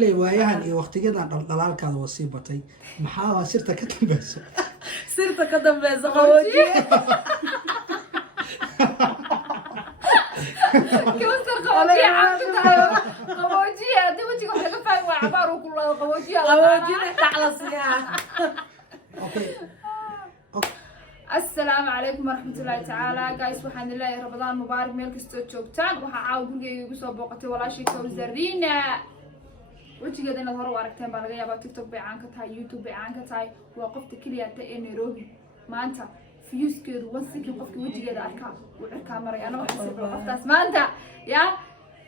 لي وياهن إيه وقت كده دلال كذا وصيبتي محاوى سيرتك كتنبس سيرتك كتنبس خوجي كوثر خوجي عبد خوجي هذا وجهك وحنا فاهم وعبار وكل خوجي خوجي على صياح اوكي السلام عليكم ورحمة الله تعالى جايز وحنا الله رمضان مبارك ميل كستو جوجتان وحا عاود gurigeyga igu soo booqatay walaashii Kawsarina wajigeeda inaad hore u aragteen baa laga yaabaa TikTok bay caan ka tahay YouTube bay caan ka tahay waa qofta kaliya ee Nairobi maanta viewskeedu wasikii qofkii wajigeeda arkaa uu cirkaa maray ana waxa si qoftaas maanta ya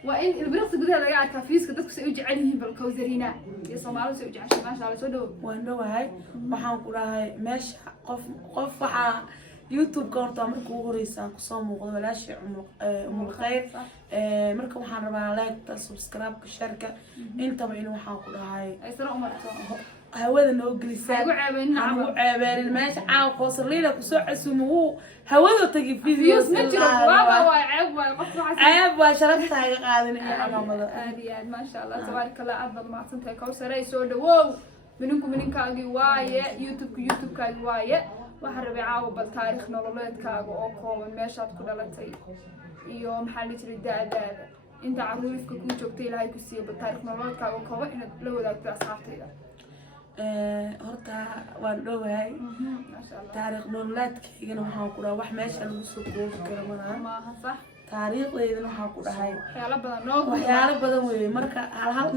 waa in ilbiriqsi gudaha laga arkaa viewska dadku say u jecel yihiin bal Kawsarina iyo Soomaalidu say u jeceshay maasha Allah soo dhaw waan dhawahay waxaan ku dhahay meesha qof waxa YouTube كورتا مركو هوريسا كسو موقد ولاش أم الخير مركو وحان ربنا لايك سبسكرايب كشركة انت ما إنه وحان كل هاي أيسرا أمرتو هوادا نوجلسات عابين الماشي عاو قصر ليلة كسو عسومه هوادا تجي فيديوز نجرب وابا عيب وشرفتها قاعدين هذه ما شاء الله تبارك الله أفضل ما أحسنتها كوثر يسود واو منكم كاجي وايه يوتيوب كاجي وايه waxaan rabay caawa bal taariikh nololeedkaaga oo kooban meeshaad ku dhalatay iyo maxaa la jiray daadaada inta caruurifka ku joogtay ilaahay ku siiyay bal taariikh nololeedkaaga oo kooban inaad la wadaagto asxaabtayda horta waan dhawahay taariikh nololeedkaygana waxaan ku dhahay wax meesha lagu soo koobi karo maaha sax taariikhdeydana waxaan ku dhahay waxyaalo badan weeye marka hal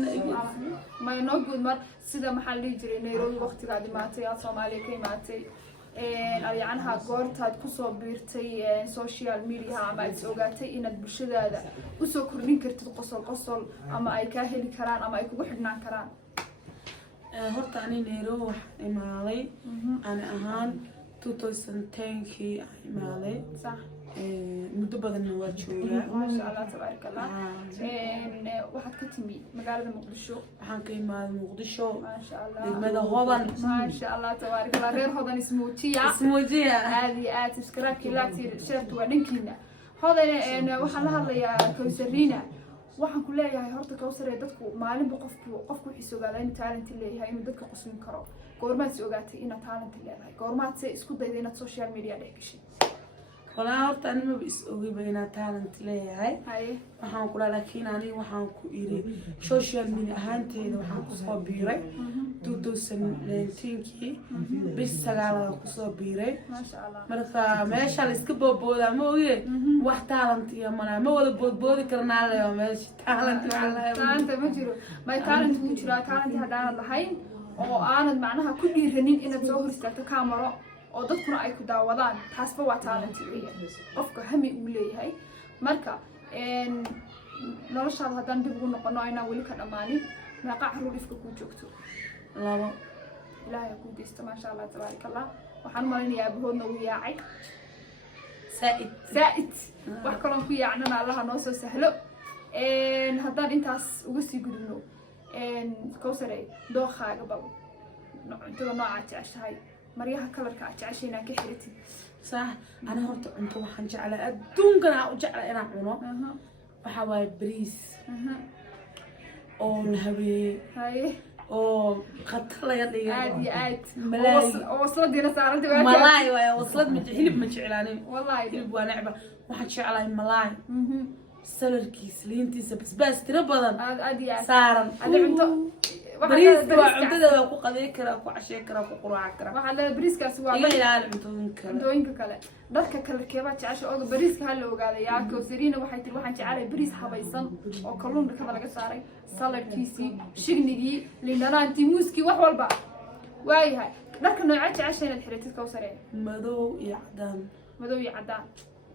ma noo guud mar sida maxaa la jiray Nairobi waqtiga dhimaatay aad Soomaaliya ka imaatay عنها قارتها كسر بيرتي سوشيال ميديا أما تسوقاتي إن البشرة كسر كرنين كرت قصل أما أي كاهل كران أما أي كوحد نع كران هرت أنا نروح إمالي أنا أهان 2010 كي إمالي صح مدبر النواد شوية ما شاء الله تبارك الله واحد كتمي مقالة مقدشو waxaan ka imaad Muqdisho ما شاء الله degmada Hodan ما شاء الله تبارك الله غير هودن اسمه Jiya هذه تسكرك لا تصير شرط ودنكينا هذا waxaan la hadlayaa Kawsarina waxaan ku leeyahay horta Kawsar ee dadku maalinba qofku xiiso galaan talent leeyahay inuu dadka qoslin karo goormaad is ogaatay inaad talent leedahay goormaad se isku dayday inaad social media dhex gashay wala horta ani ma is ogi bayna talent leeyahay waxaan ku laakiin ani waxaan ku iri social media ahaanteeda waxaan ku soo biiray 2019 bis sagaalada ku soo biiray ma sha Allah marka meesha la iska boobooda ma ogi wax talent iyo ma wada boodboodi karnaa leeyo meesha talent ma jiro ma talent uu jira talent hadaan lahayn oo aanad macnaha ku dhiiranin inaad soo hor istaagto camera oo dadkuna ay ku daawadaan taasba waa talent leeyahay qofka hami uu leeyahay marka noloshaada hadaan dib ugu noqono ayna wali ka dhamaanin meeqa caruur ifka ku joogto labo ilaahay ku diisto ma sha Allah tabaaraka Allah waxaan malinayaa abahoodna uu yaacay saaid wax kale ku yaacnana Allah noo soo sahlo hadaan intaas uga sii gudubno Kawsare dookhaaga bal inta nooca jeceshahay مريها كلر كعشينا كحرتي صح أنا هرت أنت وحن جعل أدون كنا وجعل أنا عنو وحواي بريس أو الهبي هاي أو خطر يدي عادي ملاي وصلت دينا صارت ملاي ويا وصلت مجهلب مجعلاني والله هلب ونعبة واحد شعلي ملاي سلر كيس لينتي بس ترى بدن عادي صارن بريس وعندنا أكو قذيكرة أكو عشيكرة أكو قروعكرة وحنا بريس كاسوا إيه لا عندهم كلا ضدك كلا كيبات عشوا أو بريس كهلا وقال يا كوسرين وحيت الواحد تعالى بريس حبيصن أو كلون كذا لقى صاري صار كيسي شغني لأن أنا أنتي موسكي وحول بقى واي هاي لكن نوعات عشان الحريت كوسرين مدو يعدان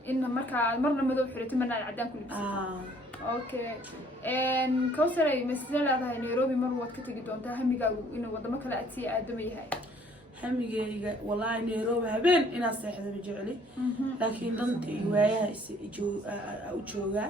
إن مرنا مدو حريت منا العدان كل بس اوكي كوثر مثلا هذا نيروبي مروه كتجي دونتا هميغا انه ودما كلا اتي ادمي هاي hamigeyga wallahi Nairobi habeen inaan seexdo ma jecli laakiin danta iyo waayaha u jooga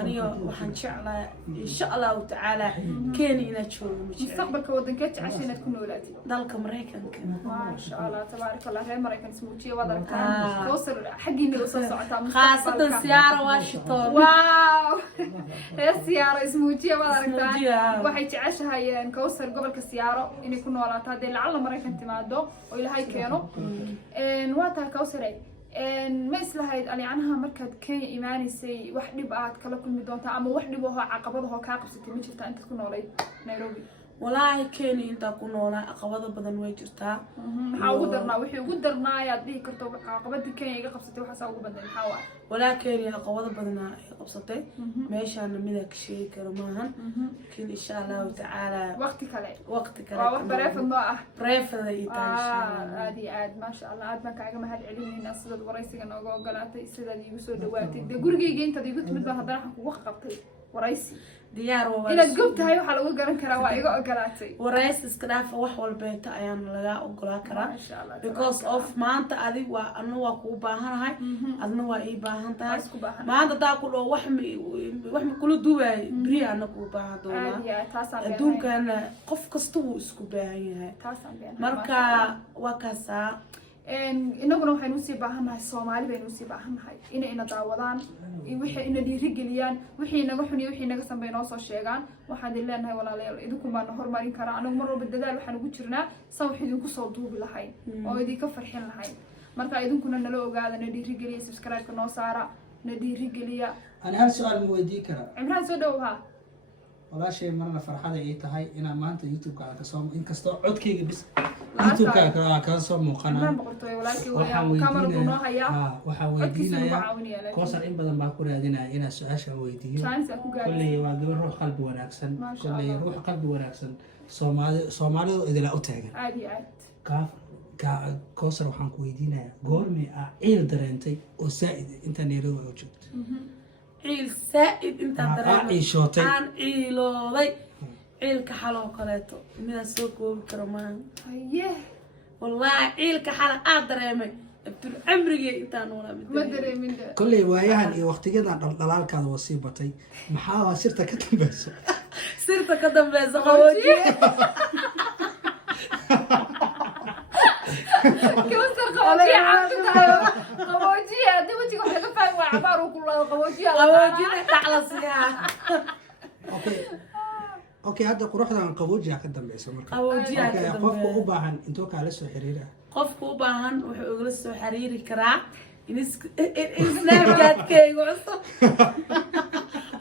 aniga waxaan jeclaa insha Allah ta'ala Kenya inaan joogo ma jecli mustaqbalka wadankeed jeceshay inaad ku noolaatid dalka Mareykanka ma sha Allah tabarakallah reer Mareykan ismuujiye wada arkaan Kawsar xaqiina u soo socotaa khaasatan siyaaro Washington wow reer siyaaro ismuujiye wada arkaan waxay jeceshahay Kawsar gobolka siyaaro inay ku noolaato hadii lacala Mareykan timaado oo ilaahay keeno waa taa Kawsar ma islahayd alianaha markaad Kenya iimaanisay wax dhib aad kala kulmi doontaa ama wax dhib oo caqabadaha ka qabsatay ma jirtaa inta ku noolay Nairobi والله كيني انت كنولا عقبضه بدن way jirtaa maxaa ugu darnaa wixii ugu darnaa ayaad dhihi karto caqabada Kenya iga qabsatay waxa ugu badan maxaa waa walaa Kenya caqabada badana ay qabsatay meeshaan mida ka sheegi karo maahan laakiin insha Allah ta'ala waqti kale waa wax bareefad noo ah bareefad ay tahay aad ma sha Allah aad baan kaaga mahad celinayna sidoo waraysiga nooga ogolaatay sida iigu soo dhawaatay gurigeyga inta iigu timid baan haddana waxaan kugu qabtay waraysi diyaar waa inaad goobtahay waxa lagu garan karaa waa iga ogolaatay waraysi iska dhaaf wax walbeeta ayaan laga ogolaa karaa because of maanta adiga waa anu waa ku baahanahay adna waa ii baahan tahay maanta taa ku dhoo wax ma kula duway bri ana ku baahan doonaa adduunkana qof kasta wuu isku baahan yahay marka waa kaasa inaguna waxaynu usii baahanahay Soomaali baynu usii baahanahay inay ina daawadaan wixii ina dhiirigeliyaan wixii naga xun iyo wixii naga sanbay noo soo sheegaan waxaan leenahay walaalayaal idinku baan horumarin karaa anagu mar walba dadaal waxaan ugu jirnaa san wax idinku soo duubi lahayn oo idinka farxin lahayn marka idinkuna nala ogaada na dhiirigeliya subscribe-ka noo saara na dhiirigeliya أنا هل سؤال مويدي كرا Imraan soo dhawaa والله شيء مرنا فرحة إيه تهاي إن ما أنت يوتيوب كذا كسام إن كستو عد كي بس يوتيوب كذا كسام مقنع Imraan boqortooy walaalkii weeyaan kamaradu noo haya وحاويدينا يا كوسر إن بدل ما كوري هذينا إن سؤال ويديه chance ku gaar كل يواجه روح قلب وناكسن كل يروح قلب وناكسن سومالي إذا لا أتاجر عادي عاد كوسر وحنك ويدينا قرمي عيل درنتي وسائد أنت نيرو وجبت عيل سائد انت عيل شوتي عن عيلوضي عيل كحلو قلاتو من السوق وكرمان haye والله عيل كحل أدريمي ابتل عمري انت نولا ma dareemin كل وايهان إيه وقت جدا دلال كذا وصيبتي محاوى سيرتا كتب بس سيرتا كدم بس خوجي Kawsar qaboojiye cabta qaboojiye hadii wajiga wax laga fahmo waa cabaar uu kulaa qaboojiye خوجي تعال سيها أوكي هذا قروحنا قبوجي كتب بس خوجي قفك أباهن أنتو كالسو حريرة qofku u baahan wuxuu igala soo xiriiri karaa snapchat-kayga cusub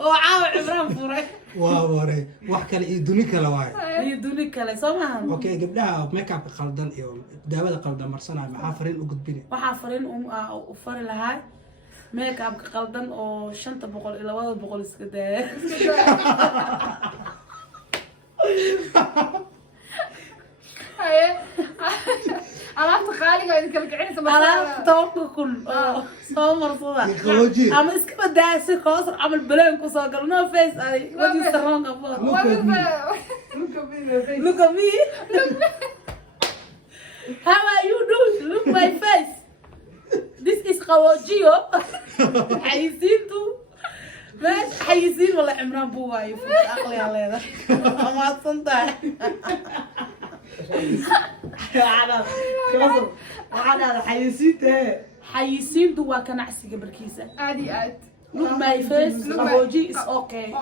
oo caawa Imraan furay ووري وحكي لي دوني كلا واي iyo duni kale soo maahan أوكي قبلها ميك اب خلدان إيو داوود خلدان مرسنا محافرين وقدبيني waxaa farin u fari lahaa make up ka qaldan oo 500 ilaa 200 iska daaya haye alaabta qaaliga ay kala kicinaysa alaabta tobanka kun oo soo marsada خوجي ama iska badaasi koosar camal baleen ku soo gal no face ay what is wrong about look at me how are you doing look my face this is خوجيو حيزينتو ماش حيزين ولا عمران بواي في عقلي على هذا ما صنطع على حيسين دوا كان عسى قبل كيسة عادي عاد look my face خوجي is okay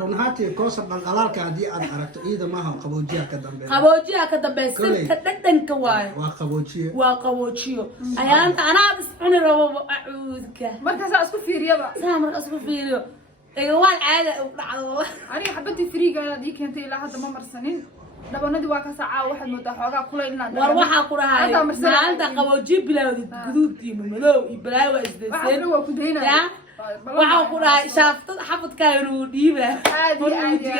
رونهاتي كوسر دلال كادي أنا عرفت إذا ما هو قبوجي كدم بس خوجي هكذا بس تدن كواي وقبوجي وقوجيو أيام أنا بس أنا ربع أعوذك markaas aan isku fiiriyaba سامر أصبح فيديو إيوان عادة والله aniga xabadii firiga aad ii keentay ilaa hadda ma marsanin dhabanadii waa ka saaca waxaad moodaa xoogaa kulay inaan والله كلها هاي ما أنت خوجي بلا جدود دي ملو يبلا وإزدسين waxaan waa ku daynaa waxaa ku dhahay shaaftada xabadkaaga uu dhiiba caadi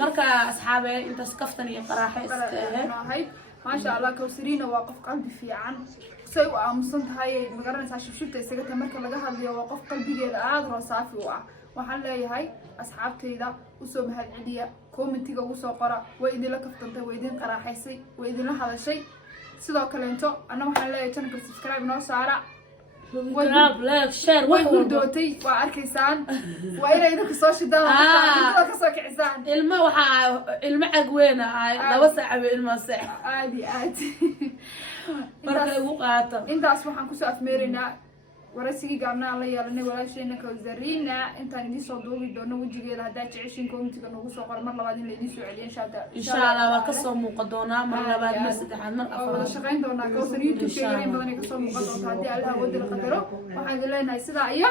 marka asxaabe intaas kaftan iyo qaraaxo iskahay maasha Allah Kawsarina waa qof qalbi fiican say u aamusan tahay magaranaysaa shubshubta isaga ta marka laga hadlayo waa qof qalbigeeda aad u saafi u ah waxaan leeyahay asxaabtayda usoo mahadceliya commentiga ugu soo qora way idinla kaftantay way idin qaraaxaysay way idinla hadashay sidoo kaleento anna waxaan leeyahay channelka subscribe noo saara way hurdootay waa arkaysaan waa inay idinku soo shidaan kasoo kicisaan ilmo waxaa ilmo cagweyn ahay 2 saac bay ilmo seex aadi markay ugu qaato intaas waxaan kusoo afmeeraynaa waraysigii gaabnaa la yeelanay walaasheena Kawsarina intaan idin soo duubi doono wajigeeda haddaa jeceshiin commentiga noogu soo qor mar labaad in la idin soo celiyo insha Allah waa ka soo muuqan doonaa mar labaad mar saddexaad mar afraad wada shaqayn doonaa Kawsar YouTube-keena badan ay ka soo muuqan doontaa haddii Allah wada la qadaro waxaan idin leenahay sidaa iyo